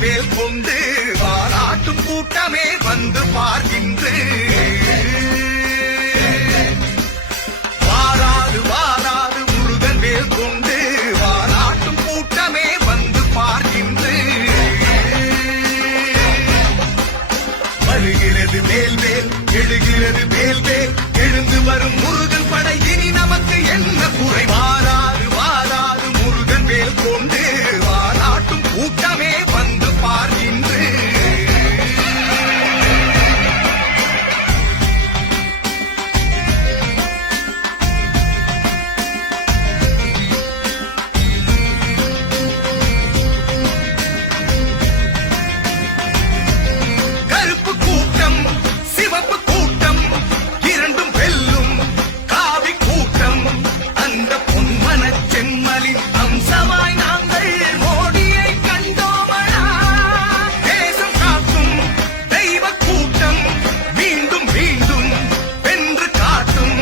வேல் கொண்டு வாராட்டும் கூட்டமே வந்து பார்க்கின்ற வாராது வாராது முருகன் வேல் கொண்டு வாராட்டும் கூட்டமே வந்து பார்க்கின்ற வருகிறது மேல் மேல் எழுகிறது மேல் மேல் எழுந்து வரும் முருகன் படை இனி நமக்கு என்ன குறை வாராது வாராது முருகன் வேல் கொண்டு வாராட்டும் கூட்டமே வந்து பார்க்கின்ற கருப்பு கூட்டம் சிவப்பு கூட்டம் இரண்டும் வெல்லும் காவி கூட்டம் அந்த பொன்மன செம்மலின் அம்சமாய் நாங்கள் மோடியை கண்டோமடா தேசம் காக்கும் தெய்வ கூட்டம் மீண்டும் மீண்டும் வென்று காட்டும்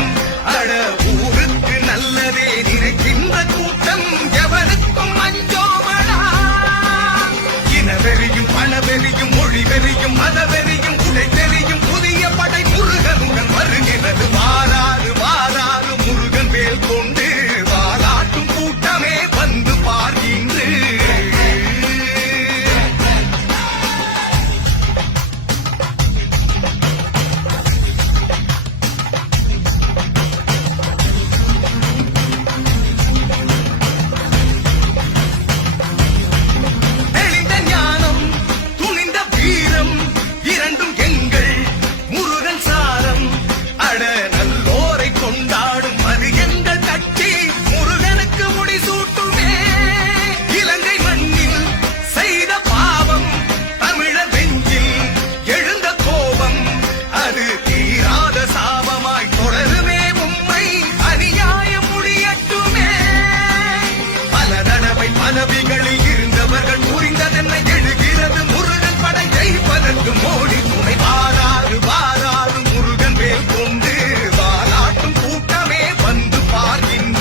அட ஊருக்கு நல்லதே நினைக்கின்ற கூட்டம் எவருக்கும் அஞ்சோமடா இனவெறியும் பணவெறியும் மொழிவெறியும் மதவெறியும் உடை தெரியும் புதிய படை முருகனுடன் வருகிறது வாராறு வாராறு முருகன் வேல் கொண்டு வாராட்டும் கூட்டமே வந்து பார்க்கின்ற தெளிந்த ஞானம் துணிந்த வீரம் இரண்டும் எங்கள் முருகன் சாரம் அட நல்லோரை கொண்டாடும் அது எங்கள் கட்சி முருகனுக்கு முடிசூட்டுமே இலங்கை மண்ணில் செய்த பாவம் தமிழர் நெஞ்சில் எழுந்த கோபம் அது தீராத சாபமாய் தொடருமே உம்மை அநியாயம் முடியட்டுமே பல தடவை பதவிகளில் இருந்தவர்கள் புரிந்ததென்ன எழுகிறது முருகன் படை ஜெயிப்பதற்கு மோடி துணை வாராறு வாராறு முருகன் வேல் கொண்டு வாராட்டும் கூட்டமே வந்து பார்க்கின்ற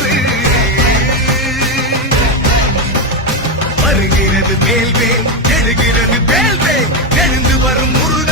வருகிறது மேல் வேல் எழுகிறது மேல் வேல் எழுந்து வரும் முருகன்